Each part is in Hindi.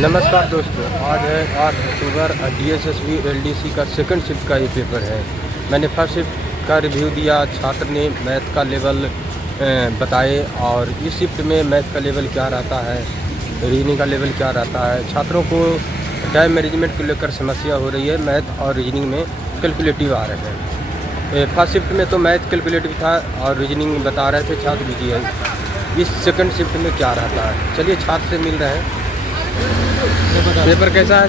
नमस्कार दोस्तों, आज है 8 अक्टूबर। DSSB LDC का सेकंड शिफ्ट का ये पेपर है। मैंने फर्स्ट शिफ्ट का रिव्यू दिया, छात्र ने मैथ का लेवल बताए और इस शिफ्ट में मैथ का लेवल क्या रहता है, रीजनिंग का लेवल क्या रहता है। छात्रों को टाइम मैनेजमेंट को लेकर समस्या हो रही है। मैथ और रीजनिंग में कैलकुलेटिव आ रहे हैं। फर्स्ट शिफ्ट में तो मैथ कैलकुलेटिव था और रीजनिंग बता रहे थे छात्र BGI। इस सेकंड शिफ्ट में क्या रहता है, चलिए छात्र से मिल रहे हैं। पेपर कैसा है?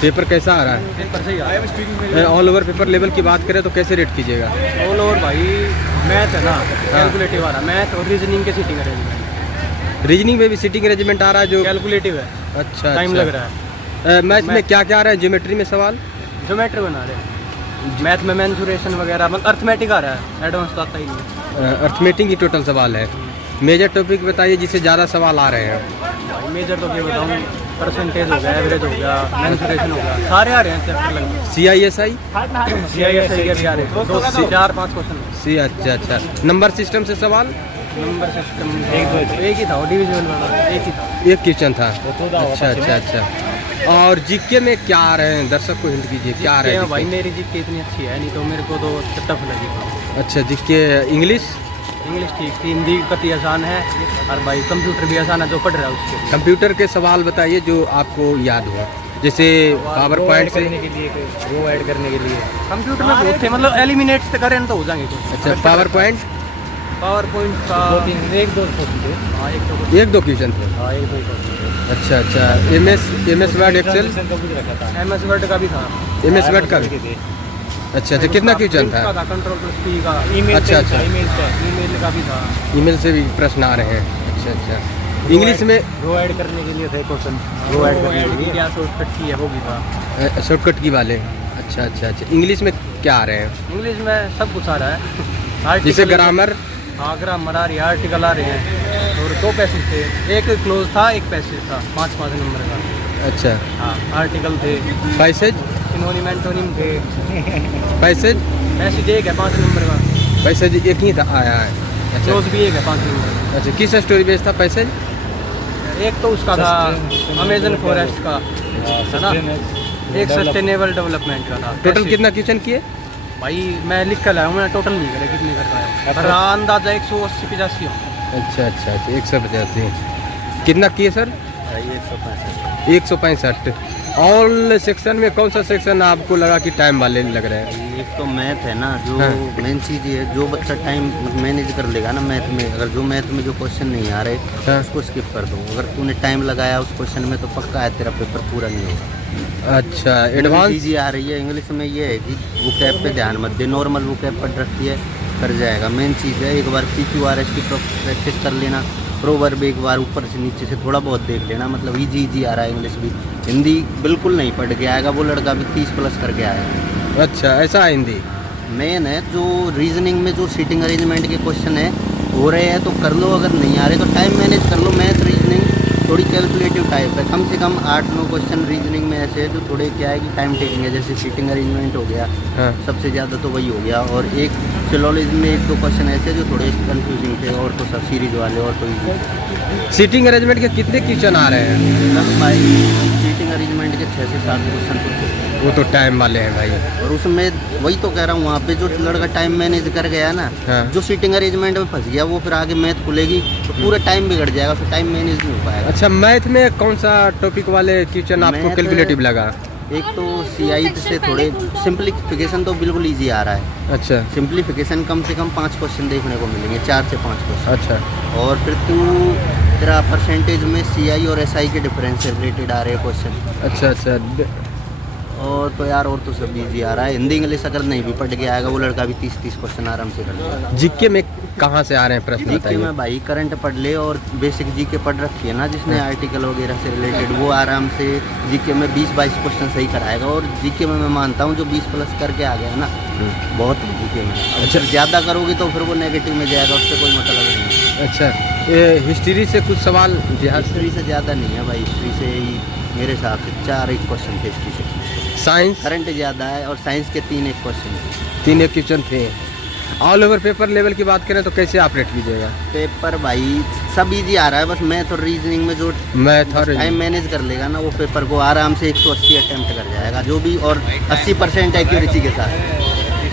पेपर कैसा आ रहा है? पेपर सही आ रहा है। ऑल ओवर पेपर लेवल की बात करें तो कैसे रेट कीजिएगा? ऑल ओवर भाई मैथ है ना, कैलकुलेटिव आ रहा है। मैथ और रीजनिंग के सीटिंग अरेंजमेंट, रीजनिंग में भी सीटिंग अरेंजमेंट आ रहा है जो कैलकुलेटिव है। अच्छा टाइम अच्छा। लग रहा है। मैथ में क्या क्या आ रहा है? ज्योमेट्री में सवाल, ज्योमेट्री बना रहे हैं। मैथ में मेंसुरेशन वगैरह, मतलब अर्थमेटिक आ रहा है, एडवांस तो आता ही नहीं। अर्थमेटिक की टोटल सवाल है। मेजर टॉपिक बताइए जिससे ज़्यादा सवाल आ रहे हैं। भाई मेजर तो क्या बताऊँ, परसेंटेज हो गया, एवरेज हो गया, मेंसुरेशन हो गया, सारे आ रहे हैं चैप्टर लगभग। CISI CISI के भी आ रहे हैं, 4-5 क्वेश्चन। अच्छा अच्छा। नंबर सिस्टम से सवाल नंबर सिस्टम एक ही था, डिविजुअल वाला एक ही था, एक क्वेश्चन था। अच्छा अच्छा अच्छा। और जीके में क्या आ रहे हैं? दर्शक को हिंट कीजिए क्या आ रहे हैं? भाई मेरी जीके इतनी अच्छी है नहीं, तो मेरे को तो टफ लगी। अच्छा जीके। इंग्लिश ठीक थी, हिंदी कति आसान है, और भाई कंप्यूटर भी आसान है जो पढ़ रहा है उसके। कंप्यूटर के सवाल बताइए जो आपको याद हो, जैसे पावर पॉइंट से। रो ऐड करने के लिए कंप्यूटर में बहुत थे, मतलब एलिमिनेट करें तो हो जाएंगे कुछ। अच्छा पावर पॉइंट का एक दो एक दो क्वेश्चन थे। अच्छा अच्छा। MS Word Excel, MS Word का भी था, MS वर्ड का भी। अच्छा अच्छा। कितना क्वेश्चन था? कंट्रोल प्लस P का। अच्छा अच्छा। ईमेल का भी था। ईमेल से भी प्रश्न आ रहे हैं। अच्छा अच्छा। इंग्लिश में रो ऐड करने के लिए थे क्वेश्चन, रो ऐड करने के लिए क्या शॉर्टकट की है वो भी था, शॉर्टकट की वाले। अच्छा अच्छा अच्छा। इंग्लिश में क्या आ रहे हैं? इंग्लिश में सब कुछ आ रहा है। जैसे ग्रामर। हाँ ग्रामर आ रही है, आर्टिकल आ रहे हैं, और 2 पैसेज थे, एक क्लोज था एक पैसेज था, 5 नंबर का। अच्छा। हाँ आर्टिकल थे, पैसेज सिनोनिम एंटोनिम थे। पैसेज एक है 5 नंबर का, पैसेज एक ही था आया है। अच्छा क्लोज भी एक है 5 नंबर का। अच्छा। किस स्टोरी बेस्ड था पैसेज? एक तो उसका था अमेजन फॉरेस्ट का है ना, एक सस्टेनेबल डेवलपमेंट का था। टोटल कितना क्वेश्चन किए? भाई मैं लिख कर लाया हूँ, मैंने टोटल नहीं करे कितनी करता है, पर अंदाजा 180-85 हो। अच्छा अच्छा अच्छा। 185 कितना किए सर? 165। ऑल सेक्शन में कौन सा सेक्शन आपको लगा कि टाइम वाले लग रहे हैं? एक तो मैथ है ना, जो हाँ। मेन चीज़ ये है, जो बच्चा टाइम मैनेज कर लेगा ना मैथ में, अगर जो मैथ में जो क्वेश्चन नहीं आ रहे हाँ। उसको स्किप कर दो। अगर तूने टाइम लगाया उस क्वेश्चन में तो पक्का है तेरा पेपर पूरा नहीं होगा। अच्छा। एडवांस चीज़ आ रही है इंग्लिश में, ये है कि बुकैप पे ध्यान मत दे, नॉर्मल बुकैप पर रखी है कर जाएगा। मेन चीज़ है एक बार PQRS की प्रैक्टिस कर लेना, प्रोवर्ब एक बार ऊपर से नीचे से थोड़ा बहुत देख लेना, मतलब इजी आ रहा है इंग्लिश भी। हिंदी बिल्कुल नहीं पढ़ के आएगा वो लड़का भी, 30+ करके आया है। अच्छा ऐसा है हिंदी। मेन है जो रीजनिंग में जो सीटिंग अरेंजमेंट के क्वेश्चन है हो रहे हैं तो कर लो, अगर नहीं आ रहे तो टाइम मैनेज कर लो। मैथ रीजनिंग थोड़ी कैलकुलेटिव टाइप है, कम से कम 8-9 क्वेश्चन रीजनिंग में ऐसे है जो थोड़े क्या है कि टाइम टेकिंग है, जैसे सीटिंग अरेंजमेंट हो गया। हाँ। सबसे ज़्यादा तो वही हो गया, और एक फिलोलॉजी में 1-2 क्वेश्चन ऐसे जो थोड़े कंफ्यूजिंग थे, और तो सब सीरीज वाले और तो इजी। सीटिंग अरेंजमेंट के कितने क्वेश्चन आ रहे हैं? भाई सीटिंग अरेंजमेंट के 6 से 7 क्वेश्चन तो थे। वो तो टाइम वाले हैं भाई। और उसमें वही तो कह रहा हूँ, वहाँ पे जो लड़का टाइम मैनेज कर गया ना, हाँ। जो सीटिंग अरेंजमेंट में फंस गया वो फिर आगे मैथ खुलेगी तो पूरा टाइम बिगड़ जाएगा, फिर टाइम मैनेज नहीं हो पाएगा। अच्छा मैथ में कौन सा टॉपिक वाले क्वेश्चन आपको मैथ कैलकुलेटिव लगा? एक तो CI से थोड़े सिंप्लीफिकेशन तो बिल्कुल इजी आ रहा है। अच्छा सिंप्लीफिकेशन कम से कम 5 क्वेश्चन देखने को मिलेंगे, 4 से 5 क्वेश्चन। अच्छा। और फिर तेरा परसेंटेज में CI और SI के डिफरेंस से रिलेटेड आ रहे हैं क्वेश्चन। अच्छा अच्छा। और तो यार और तो सब इजी आ रहा है। हिंदी इंग्लिश अगर नहीं भी पढ़ के आएगा वो लड़का भी 30 क्वेश्चन आराम से कर लेगा। जीके में कहाँ से आ रहे हैं प्रश्न जीके बताइए? में भाई करंट पढ़ ले, और बेसिक जीके पढ़ रखी है ना जिसने आर्टिकल वगैरह से रिलेटेड, वो आराम से जीके में 20-22 क्वेश्चन सही कराएगा। और जीके में मैं मानता हूँ जो 20+ करके आ गया ना बहुत है जीके में। अच्छा ज़्यादा करोगे तो फिर वो नेगेटिव में जाएगा, उससे कोई मतलब नहीं। अच्छा। ये हिस्ट्री से कुछ सवाल इतिहास हिस्ट्री से ज़्यादा नहीं है भाई, हिस्ट्री से ही मेरे हिसाब से 4 एक क्वेश्चन थे हिस्ट्री से। साइंस करंट ज़्यादा है, और साइंस के 3 एक क्वेश्चन थे। 3 एक क्वेश्चन थे। ऑल ओवर पेपर लेवल की बात करें तो कैसे आप रेट कीजिएगा? पेपर भाई सब इजी आ रहा है, बस मैथ और रीजनिंग में जो मैथ और टाइम मैनेज कर लेगा ना, वो पेपर को आराम से 180 अटेम्प्ट कर जाएगा जो भी, और 80% एक्यूरेसी के साथ।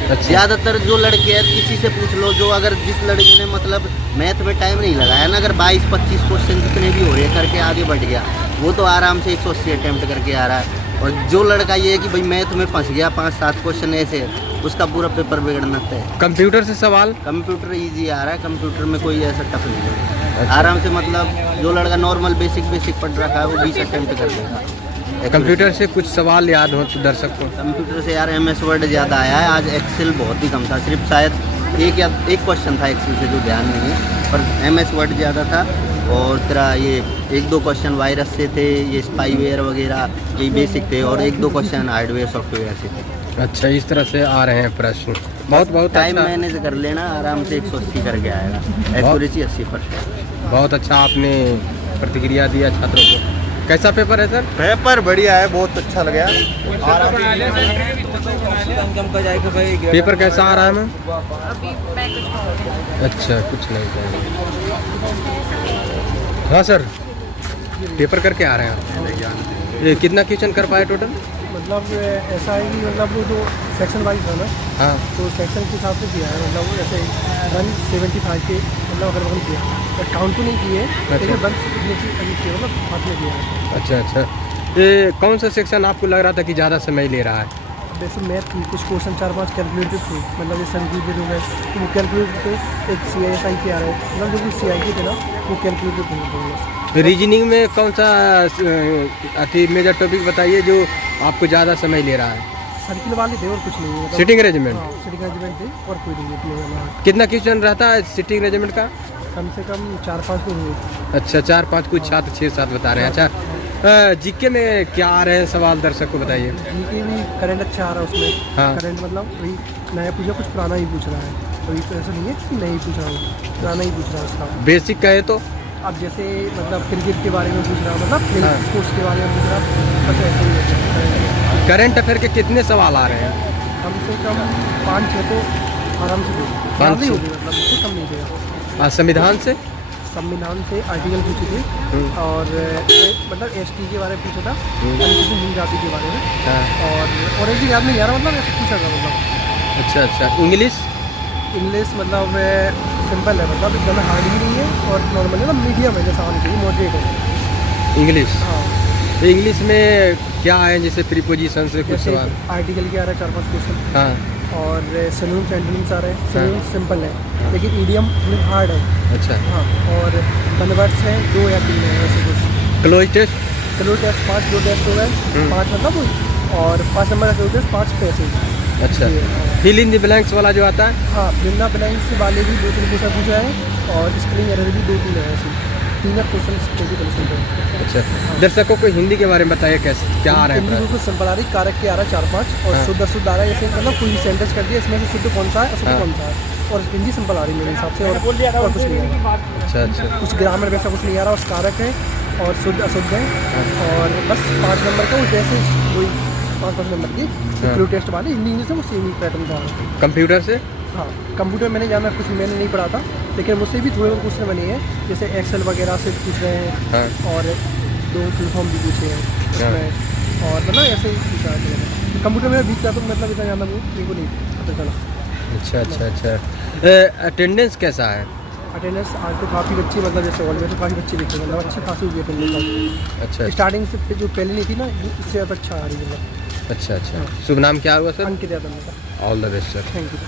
अच्छा। ज़्यादातर जो लड़के हैं किसी से पूछ लो, जो अगर जिस लड़के ने मतलब मैथ में टाइम नहीं लगाया ना, अगर 22-25 क्वेश्चन जितने भी हो रहे करके आगे बढ़ गया, वो तो आराम से 180 अटेम्प्ट करके आ रहा है। और जो लड़का ये है कि भाई मैथ में फंस गया, 5-7 क्वेश्चन ऐसे, उसका पूरा पेपर बिगड़ना तय है। कंप्यूटर से सवाल? कंप्यूटर इजी आ रहा है, कंप्यूटर में कोई ऐसा टफ नहीं है। अच्छा। आराम से मतलब जो लड़का नॉर्मल बेसिक पढ़ रखा है वो 20 अटेम्प्ट कर देगा। कंप्यूटर से कुछ सवाल याद हो तो दर्शक को? कंप्यूटर से यार MS वर्ड ज़्यादा आया है, आज एक्सेल बहुत ही कम था, सिर्फ शायद एक क्वेश्चन था एक्सेल से जो ध्यान नहीं है, पर MS वर्ड ज़्यादा था। और तेरा ये 1-2 क्वेश्चन वायरस से थे, ये स्पाईवेयर वगैरह ये बेसिक थे, और 1-2 क्वेश्चन हार्डवेयर सॉफ्टवेयर से थे। अच्छा, इस तरह से आ रहे हैं प्रश्न। बहुत टाइम अच्छा। मैनेज कर लेना, आराम से 180 करके आएगा, एक्यूरेसी 80%। बहुत अच्छा आपने प्रतिक्रिया दिया छात्रों को। कैसा पेपर है सर? पेपर बढ़िया है, बहुत अच्छा लगा। पेपर कैसा आ रहा है मैम? अभी मैं कुछ अच्छा, कुछ नहीं कहेंगे। हाँ सर, पेपर करके आ रहे हैं आप? ये कितना क्वेश्चन कर पाए टोटल? मतलब ऐसा है कि मतलब वो जो सेक्शन वाइज है ना, हाँ। तो सेक्शन के हिसाब से किया है, मतलब वो ऐसे 175 के मतलब अगर बगल किया, काउंट तो नहीं किए, लेकिन 175 किए, मतलब हाथ में किया है। अच्छा। ये कौन सा सेक्शन आपको लग रहा था कि ज़्यादा समय ले रहा है? वैसे मैथ की कुछ क्वेश्चन 4-5 कैलकुलेटेड थे, मतलब ये संगीत जो है तो वो कैलकुलेटेड थे, एक CSI के आ रहे हैं, मतलब जो भी CI के थे ना वो कैलकुलेटेड थे। रीजनिंग में कौन सा मेजर टॉपिक बताइए जो आपको ज़्यादा समय ले रहा है? सर्किल वाले थे और कुछ नहीं है। Sitting arrangement? हाँ, सिटिंग अरेंजमेंट थे और कोई नहीं है। कितना क्वेश्चन रहता है सिटिंग अरेंजमेंट का? कम से कम 4-5 तो हुए। अच्छा, 4-5, कुछ छात्र 6-7 बता रहे हैं। अच्छा, जीके में क्या आ रहे हैं सवाल, दर्शक को बताइए। जीके भी करंट अच्छा आ रहा है उसमें। हाँ। करंट मतलब वही नया पूछा, कुछ पुराना ही पूछ रहा है, वही तो ऐसा नहीं है कि नहीं पूछ रहा हूँ, पुराना ही पूछ रहा है उसका। बेसिक कहे तो अब जैसे मतलब क्रिकेट के बारे में पूछ रहा, मतलब हाँ। स्पोर्ट्स के बारे में पूछ रहा, बस ऐसा ही है। करंट अफेयर के कितने सवाल आ रहे हैं? कम से कम 5-6 तो आराम से दे, 5-6 होगी, मतलब इससे कम नहीं देगा। संविधान से? संविधान से आर्टिकल पूछे थे, और मतलब ST के बारे में पूछा था, अनुसूचित हिंदी जाति के बारे में, हाँ। और एक भी याद नहीं आ रहा, मतलब ऐसा पूछा था मतलब। अच्छा। इंग्लिश? इंग्लिश मतलब सिंपल है, मतलब एकदम हार्ड भी नहीं है और नॉर्मल है, मतलब मीडियम है, जैसा आना चाहिए, मॉडरेट है। इंग्लिश? हाँ। तो इंग्लिश में क्या है, जैसे प्रीपोजिशन से कुछ जैसे सवाल? आर्टिकल के आ रहा है 4-5 क्वेश्चन, हाँ। और सिनोनिम्स एंटोनिम्स आ रहे हैं। सिनोनिम्स सिंपल है, लेकिन ईडियम थोड़ी हार्ड है। अच्छा। हाँ, और कन्वर्ट्स हैं 2 या 3 है ऐसे कुछ। Cloze test? Cloze test 5 2 test हो गए, 5 मतलब वही, और 5 नंबर का क्लोज टेस्ट 5 पैसेज। अच्छा। फिल इन द ब्लैंक्स वाला जो आता है? हाँ, बिना ब्लैंक्स वाले भी 2-3 क्वेश्चन पूछा है, और स्पेलिंग एरर भी 2-3 है ऐसे, 3 क्वेश्चन है। अच्छा। दर्शकों को हिंदी के बारे में बताइए, कैसे क्या आ रहा है? हिंदी बिल्कुल सिंपल आ रही, कारक के आ रहा है 4-5, और हाँ। शुद्ध आ रहा है, जैसे मतलब कोई भी सेंटेंस कर दिया, इसमें से शुद्ध कौन सा है, अशुद्ध हाँ। कौन सा है, और हिंदी सिंपल आ रही है मेरे हिसाब से, और कुछ नहीं आ रहा। अच्छा। कुछ ग्रामर वैसा कुछ नहीं आ रहा, उस कारक है और शुद्ध अशुद्ध है, और बस 5 नंबर का वो जैसे वही 5 नंबर की क्लू टेस्ट वाली हिंदी इंग्लिश है, वो सेम ही पैटर्न का है। कंप्यूटर से? हाँ, कंप्यूटर मैंने जाना कुछ मैंने नहीं पढ़ा था, लेकिन मुझसे भी थोड़े बहुत क्वेश्चन बने हैं, जैसे एक्सेल वगैरह से पूछ रहे हैं, हाँ। और 2 फुल फॉर्म भी पूछे हैं उसमें, और मतलब ऐसे ही पूछा है। कंप्यूटर में बीच का तो मतलब इतना ज़्यादा मेरे को नहीं पता चला। अच्छा। अटेंडेंस कैसा है? अटेंडेंस आज तो काफ़ी बच्चे, मतलब जैसे हॉल में तो काफ़ी बच्चे दिखे, मतलब अच्छी खासी हुई अटेंडेंस। अच्छा। स्टार्टिंग से जो पहले नहीं थी ना, इससे ज़्यादा अच्छा आ रही है। अच्छा। शुभ नाम क्या हुआ सर? अंकित यादव मेरा। All the best sir. Thank you.